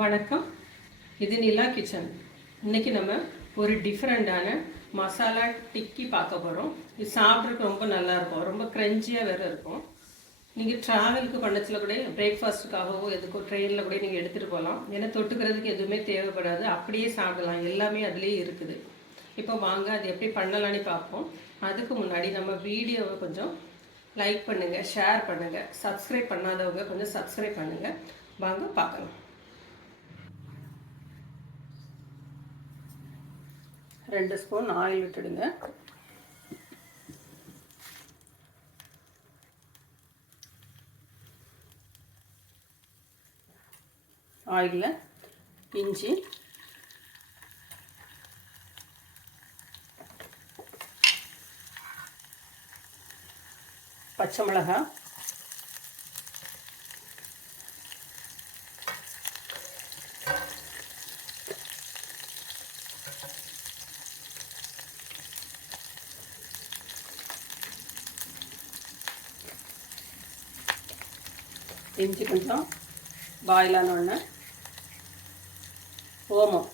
வணக்கம், இது நிலா கிச்சன். இன்றைக்கி நம்ம ஒரு டிஃப்ரெண்ட்டான மசாலா டிக்கி பார்க்க போகிறோம். இது சாப்பிட்றதுக்கு ரொம்ப நல்லாயிருக்கும், ரொம்ப க்ரன்ச்சியாக வேறு இருக்கும். நீங்கள் ட்ராவலுக்கு பண்ணச்சில் கூட பிரேக்ஃபாஸ்ட்டுக்காகவோ எதுக்கோ ட்ரெயினில் கூட நீங்கள் எடுத்துகிட்டு போகலாம். ஏன்னா தொட்டுக்கிறதுக்கு எதுவுமே தேவைப்படாது, அப்படியே சாப்பிடலாம். எல்லாமே அதுலேயே இருக்குது. இப்போ வாங்க அது எப்படி பண்ணலான்னு பார்ப்போம். அதுக்கு முன்னாடி நம்ம வீடியோவை கொஞ்சம் லைக் பண்ணுங்கள், ஷேர் பண்ணுங்கள், சப்ஸ்கிரைப் பண்ணாதவங்க கொஞ்சம் சப்ஸ்கிரைப் பண்ணுங்கள். வாங்க பார்க்கலாம். 2 ஸ்பூன் ஆயில் விட்டுடுங்க. ஆயிலில் இஞ்சி, பச்சை மிளகாய், இஞ்சி கொஞ்சம் பாயில் ஆனோடனே ஓமம்,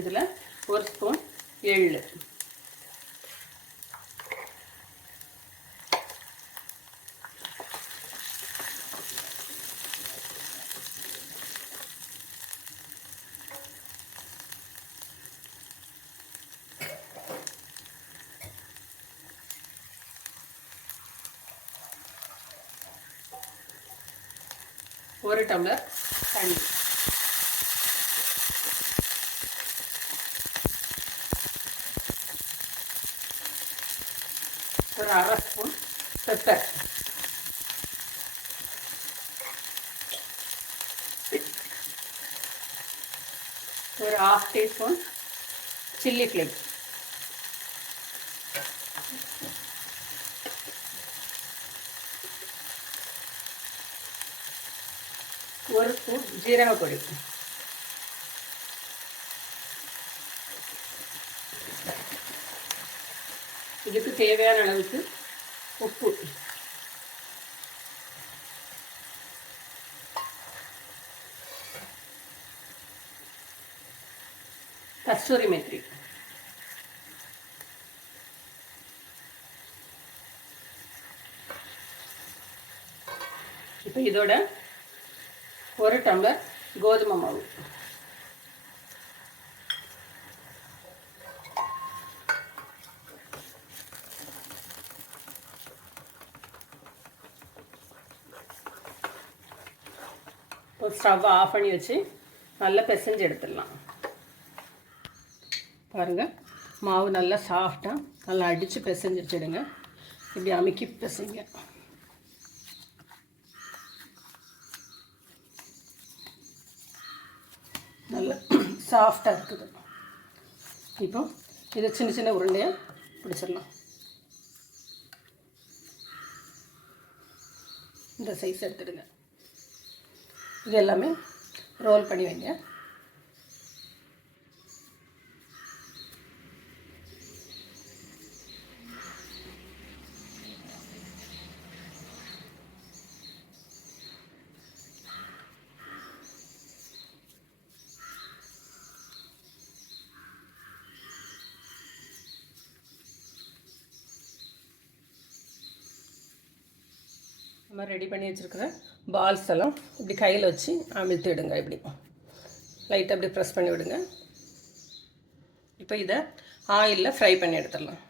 இதில் 1 ஸ்பூன் எள்ளு, ஒரு டம்ளர் தண்ணி, ஒரு 1/2 ஸ்பூன் பெப்பர், ஒரு 1/2 டீஸ்பூன் சில்லி ஃப்ளேக்ஸ், ஒரு ஸ்பூன் ஜீரக பொடி, இதுக்கு தேவையான அளவுக்கு உப்பு, கஸ்தூரி மெத்தி, இப்போ இதோட 1 டம்ளர் கோதுமை மாவு, ஒரு ஸ்டவ்வை ஆஃப் பண்ணி வச்சு நல்லா பிசைஞ்சு எடுத்துடலாம். பாருங்கள், மாவு நல்லா சாஃப்டாக நல்லா அடித்து பிசைஞ்சு வச்சுடுங்க. இப்படி அமுக்கி பிசைங்க. நல்லா சாஃப்டாக இருக்குது. இப்போ இதை சின்ன சின்ன உருண்டையாக பிடிச்சிடலாம். இந்த சைஸ் எடுத்துடுங்க. இது எல்லாமே ரோல் பண்ணி வைங்க. நம்ம ரெடி பண்ணி வச்சுருக்கிற பால்ஸ் எல்லாம் இப்படி கையில் வச்சு அமிழ்த்தி விடுங்க. இப்படி லைட்டாக இப்படி ப்ரெஸ் பண்ணி விடுங்க. இப்போ இதை ஆயிலில் ஃப்ரை பண்ணி எடுத்துடலாம்.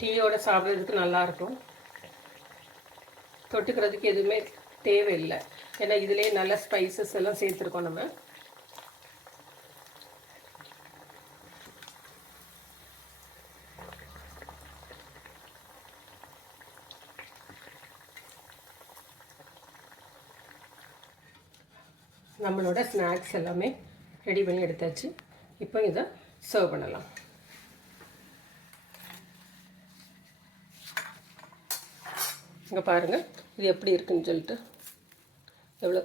டீயோடு சாப்பிட்றதுக்கு நல்லாயிருக்கும். தொட்டுக்கிறதுக்கு எதுவுமே தேவையில்லை. ஏன்னா இதிலே நல்ல ஸ்பைசஸ் எல்லாம் சேர்த்துருக்கோம் நம்ம. நம்மளோட ஸ்நாக்ஸ் எல்லாமே ரெடி பண்ணி எடுத்தாச்சு. இப்போ இதை சர்வ் பண்ணலாம். இங்கே பாருங்கள் இது எப்படி இருக்குன்னு சொல்லிட்டு, எவ்வளோ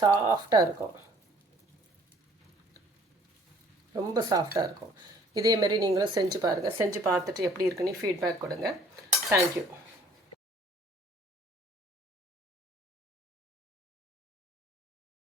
சாஃப்டாக இருக்கும், ரொம்ப சாஃப்டாக இருக்கும். இதேமாரி நீங்களும் செஞ்சு பாருங்கள். செஞ்சு பார்த்துட்டு எப்படி இருக்குன்னு ஃபீட்பேக் கொடுங்க. தேங்க்யூ.